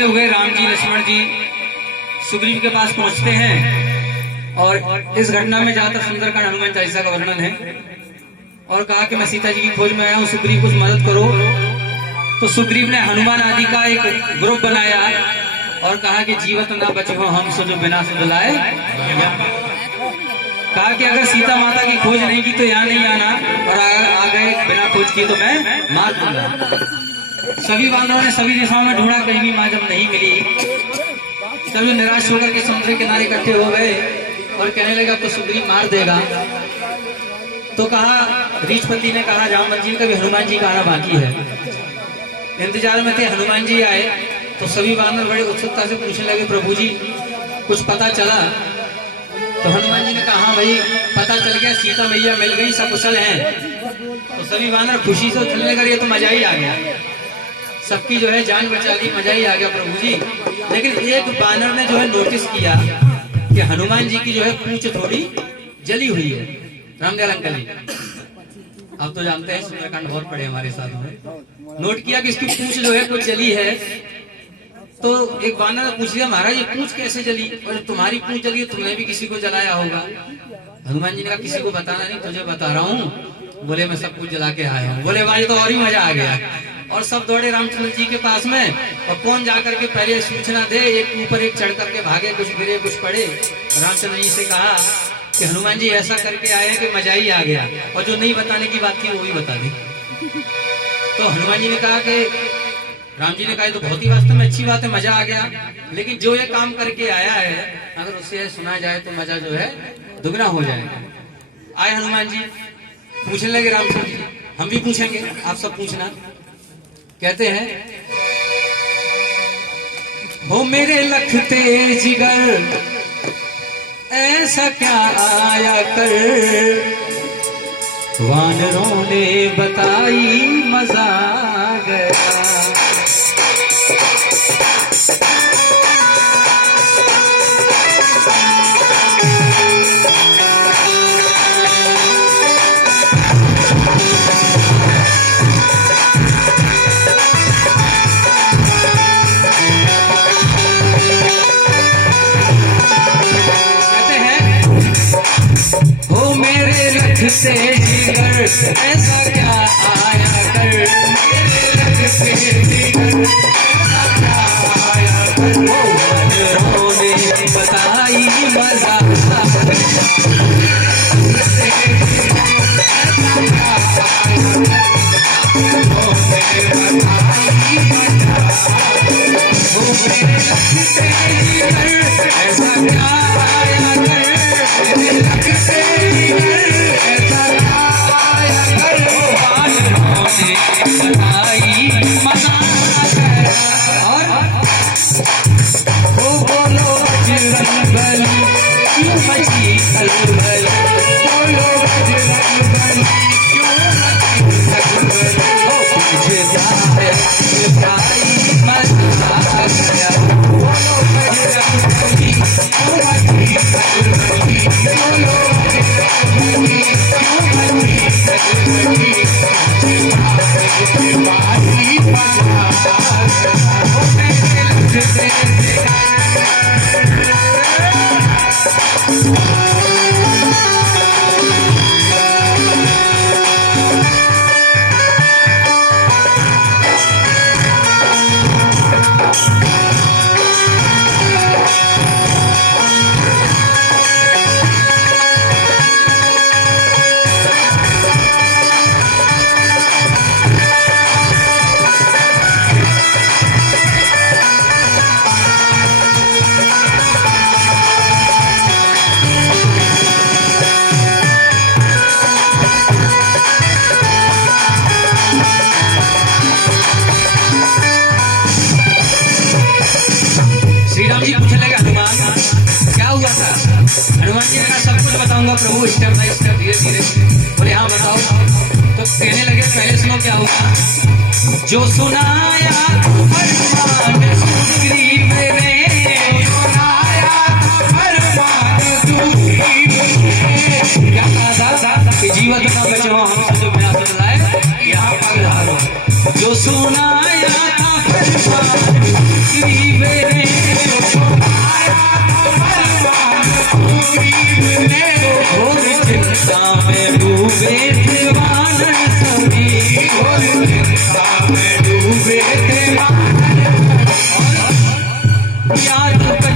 हुए राम जी लक्ष्मण जी सुग्रीव के पास पहुंचते हैं और इस घटना में ज्यादा सुंदरकांड हनुमान चालीसा का वर्णन है और कहा कि मैं सीता जी की खोज में आया हूं, सुग्रीव कुछ मदद करो। तो सुग्रीव ने हनुमान आदि का एक ग्रुप बनाया और कहा कि जीवत ना बचो हम सो जो बिना से बुलाए। कहा कि अगर सीता माता की खोज नहीं की तो यहाँ नहीं आना और अगर आ गए बिना खोज की तो मैं मार दूंगा। सभी वानरों ने सभी दिशाओं में ढूंढा, कहीं भी मां जब नहीं मिली सभी निराश होकर के समुद्र के किनारे इकट्ठे हो गए और कहने लगा तो सुग्रीव मार देगा। तो कहा, रीछपति ने कहा राम जी का भी हनुमान जी का आना बाकी है। इंतजार में थे, हनुमान जी आए तो सभी वानर बड़े उत्सुकता से पूछने लगे प्रभु जी कुछ पता चला? तो हनुमान जी ने कहा हाँ भाई पता चल गया, सीता मैया मिल गई, सब कुशल हैं। तो सभी वानर खुशी से उछलने लगे, ये तो मजा ही आ गया, सबकी जो है जान बचा ली, मजा ही आ गया प्रभु जी। लेकिन एक वानर ने जो है नोटिस किया कि हनुमान जी की जो है पूंछ थोड़ी जली हुई है। रामदयाल अंकल जी आप तो जानते हैं, सुंदरकांड बहुत पड़े हमारे साथ में। नोट किया कि इसकी पूंछ जो है कुछ जली है। तो एक वानर ने पूछ लिया महाराज ये पूंछ कैसे जली? और तुम्हारी पूंछ जली तुमने भी किसी को जलाया होगा। हनुमान जी ने कहा किसी को बताना नहीं, तुझे बता रहा हूँ। बोले मैं सब कुछ जला के आया हूँ। बोले भाई तो और ही मजा आ गया। और सब दौड़े रामचंद्र जी के पास में और कौन जाकर के पहले सूचना दे, एक ऊपर एक चढ़ करके भागे, कुछ गिरे कुछ पड़े। रामचंद्र जी से कहा कि हनुमान जी ऐसा करके आए कि मजा ही आ गया, और जो नहीं बताने की बात थी वो भी बता दी। तो हनुमान जी ने कहा कि राम जी ने कहा तो बहुत ही वास्तव में अच्छी बात है, मजा आ गया, लेकिन जो ये काम करके आया है अगर उसे सुना जाए तो मजा जो है दुगना हो जाएगा। आए हनुमान जी पूछने लगे रामचंद्र जी, हम भी पूछेंगे आप सब पूछना। कहते हैं हो मेरे लखते जिगर ऐसा क्या आया कर, वानरों ने बताई मजा गया। से जिगर ऐसा क्या आया कर, मेरे लग से जिगर ऐसा क्या आया कर, वानरों ने बताई मजा ऐसा क्या आया कर, मेरे लग से हनुमान जी ने कहा सब कुछ बताऊंगा प्रभु, स्टेप बाय स्टेप धीरे धीरे। बोले हाँ बताओ। तो कहने लगे पहले सुनो क्या हुआ। जो सुनाया फरमान सुग्रीव ने, सुनाया फरमान सुग्रीव ने, क्या कहा कि जीवन का बचो हम जो बिना सुनाए यहाँ पर जो सुनाया था फरमान सुग्रीव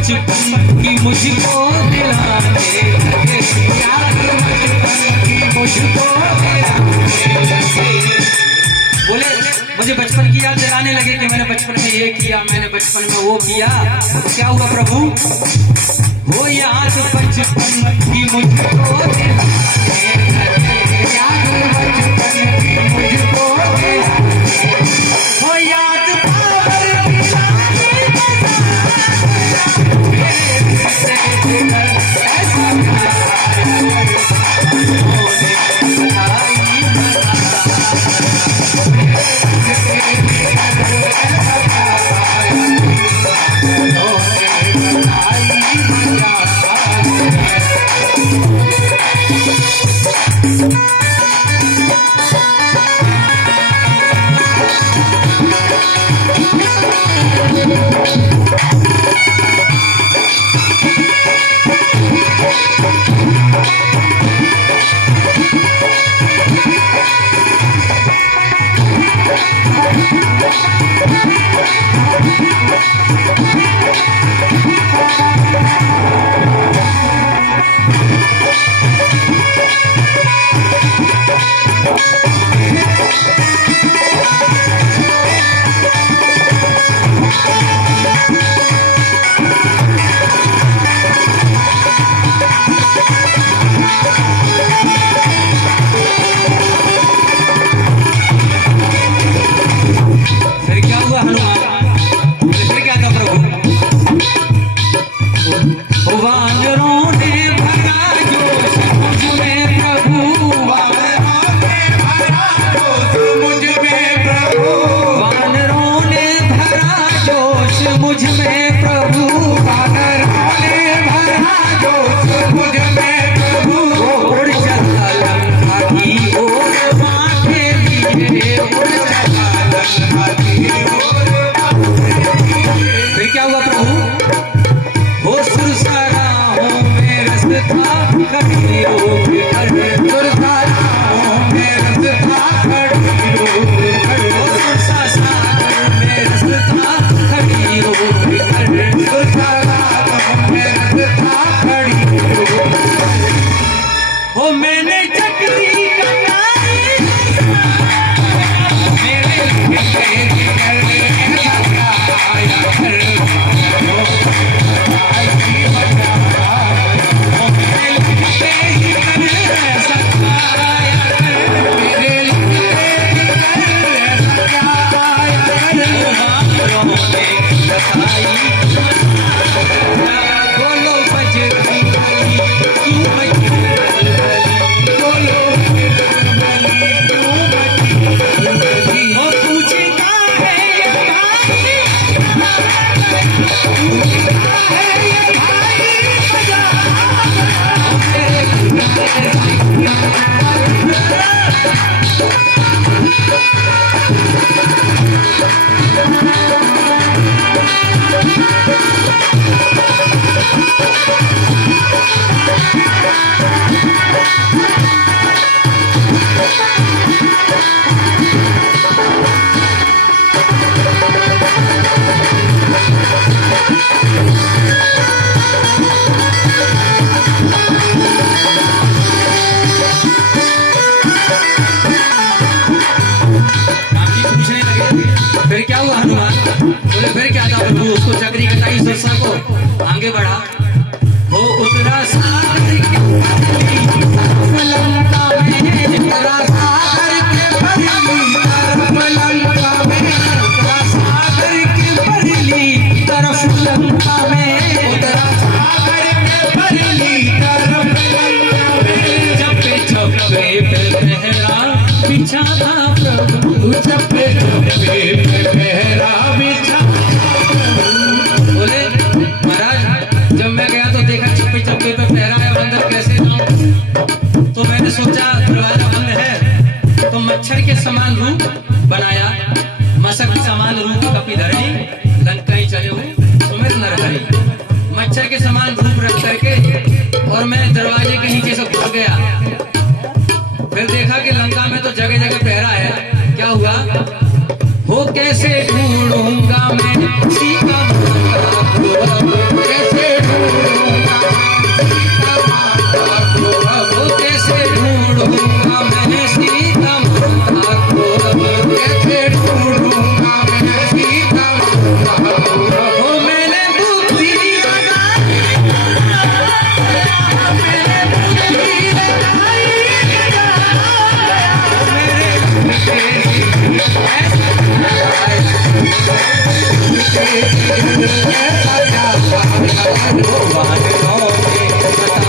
बचपन की मुझको दिलाने लगे, याद बचपन की मुझको दिलाने लगे। बोले मुझे बचपन की याद दिलाने लगे कि मैंने बचपन में ये किया, मैंने बचपन में वो किया। तो क्या हुआ प्रभु? वो याद बचपन की मुझको दिलाने लगे, याद बचपन की मुझको दिलाने, वो याद उसको चक्री कटाई सरसा को आगे बढ़ा। वो उतरा सागर के लंका में, उतरा सागर के तरफ लंका में, उतरा सागर के तरफ लंका में, उतरा सागर के तरफ लंका में। चप्पे चप्पे पे पहरा बिछा था प्रभु, चप्पे चप्पे पे पहरा बिछा। बोले महाराज जब मैं गया तो देखा चप्पे चप्पे पे पहरा है और अंदर कैसे जाऊं, तो मैंने सोचा दरवाजा बंद है तो मच्छर के समान रूप बनाया, मशक के समान रूप कपी धरणी लंका ही चले हुए सुमिर नरहरि, मच्छर के समान रूप रख करके और मैं दरवाजे के नीचे से घुस गया। फिर देखा कि लंका में तो जगह जगह पहरा है। क्या हुआ, वो कैसे ढूंढूंगा मैं सीता, कैसे ऐसा क्या वो वानरों ने बता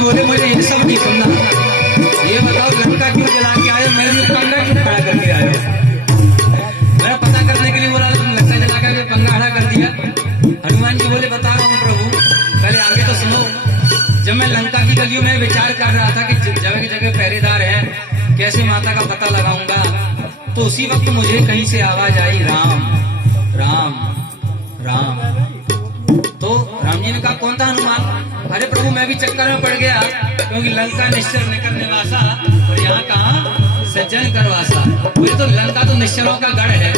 बोले मुझे ये सब नहीं सुनना, ये बताओ लंका क्यों जला के आए, मेरे लिए पंगा क्यों खड़ा करके आए? मेरा पता करने के लिए बोला तुम लंका जला कर पंगा खड़ा कर दिया। हनुमान जी बोले बता रहा हूँ प्रभु, पहले आगे तो सुनो। जब मैं लंका की गलियों में विचार कर रहा था कि जगह जगह पहरेदार हैं, कैसे माता का पता लगाऊंगा, तो उसी वक्त मुझे कहीं से आवाज आई राम राम राम। तो राम जी ने कहा कौन था हनुमान? अरे प्रभु मैं भी चक्कर में पड़ गया, क्योंकि लंका निश्चर निकर निवासा और यहाँ कहाँ सज्जन करवासा। बोले तो लंका तो निश्चरों का गढ़ है,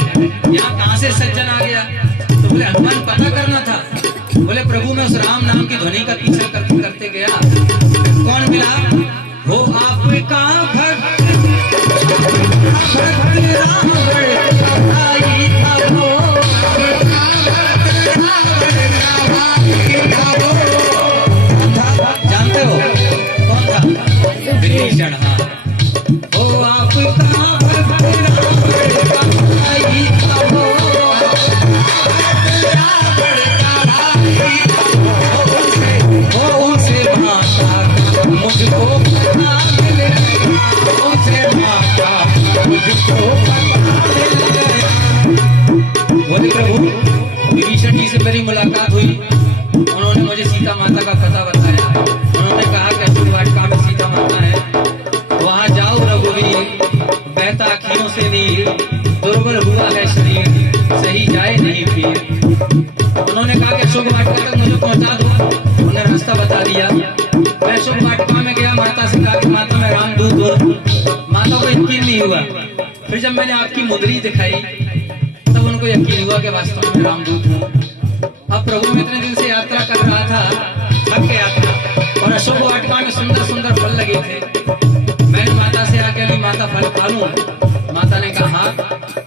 यहाँ कहाँ से सज्जन आ गया? तो बोले हनुमान पता करना था। बोले प्रभु मैं उस राम नाम की ध्वनि का पीछा करते करते गया, कौन मिला? वो आपका भक्त राम आई था वो। जानते हो कौन था? विभीषण। हाँ, ओ आपका भक्त रावण आई था वो। उनसे माता मुझको पता मिल गया, उनसे माता मुझको पता मिल गया। बोले प्रभु विभीषण जी से मेरी मुलाकात हुई, उन्होंने मुझे सीता माता का पता बताया। उन्होंने कहा कि अशोक वाटिका में सीता माता है, वहां जाओ रघुवीर, बहता अखियों से नीर, दुर्बल हुआ है शरीर, सही जाए नहीं फिर। उन्होंने कहा कि अशोक वाटिका तक मुझे पहुंचा दो। उन्हें रास्ता बता दिया। मैं अशोक वाटिका में गया, माता से कहा कि माता मैं रामदूत हूँ। माता को यकीन नहीं हुआ। फिर जब मैंने आपकी मुद्री दिखाई तब उनको यकीन हुआ कि वास्तव में रामदूत हूँ। अब प्रभु मैं इतने दिन से यात्रा कर रहा था, थक गया था, और अशोक वाटिका में सुंदर सुंदर फल लगे थे। मैंने माता से आके ली माता फल खा लूं? माता ने कहा हाँ।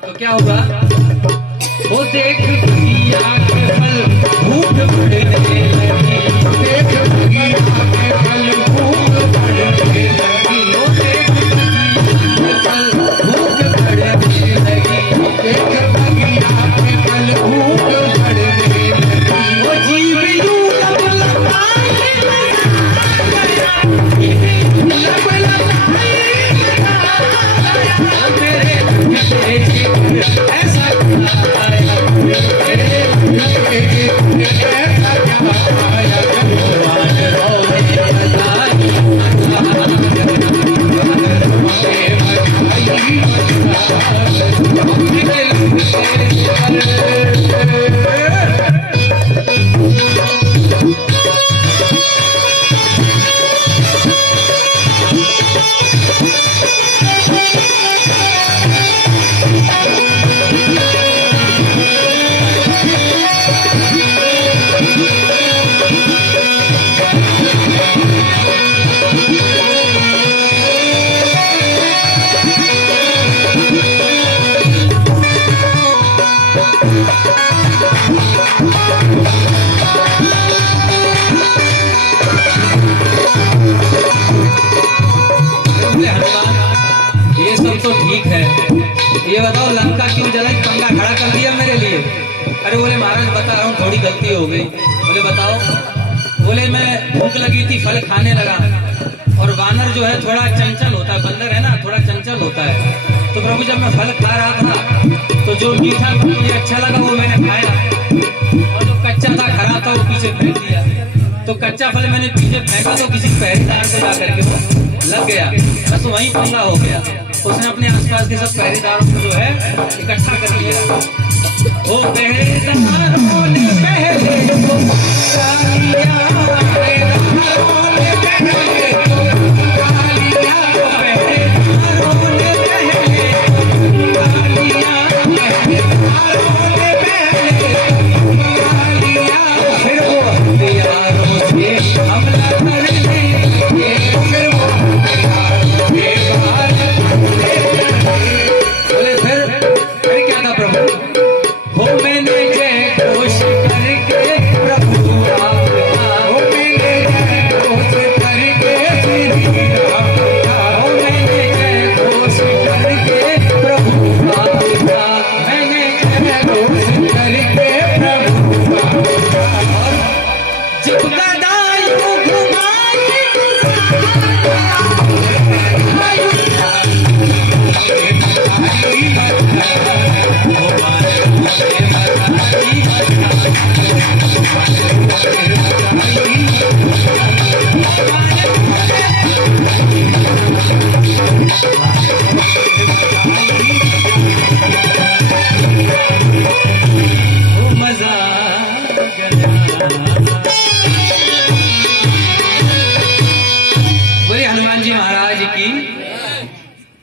तो क्या होगा? वो देख बगिया के फल भूख बढ़ने लगी, देख बगिया के फल भूख बढ़ने लगी, वो देख बगिया के फल भूख बढ़ने लगी, देख बगिया के फल भूख बढ़ने लगी। वो जीव यूं लब लबाए ऐसा ये सब तो ठीक है, ये बताओ लंका क्यों जलाई, पंगा खड़ा कर दिया मेरे लिए? अरे बोले महाराज बता रहा हूँ थोड़ी गलती हो गई। बोले बताओ? बोले मैं भूख लगी थी, फल खाने लगा, और वानर जो है थोड़ा चंचल होता है, बंदर है ना थोड़ा चंचल होता है। तो प्रभु जब मैं फल खा रहा था तो जो मीठा मुझे अच्छा लगा वो मैंने खाया, और जो कच्चा था खरा था वो पीछे फेंक दिया। तो कच्चा फल मैंने पीछे फेंका तो किसी पहरेदार को जाकर के वो लग गया। बस वहीं पंगा हो गया। उसने अपने आसपास के सब पहरेदारों को जो है इकट्ठा कर लिया। वो पहरेदारों ने पहरे को डालिया, पहरेदारों ने पहरे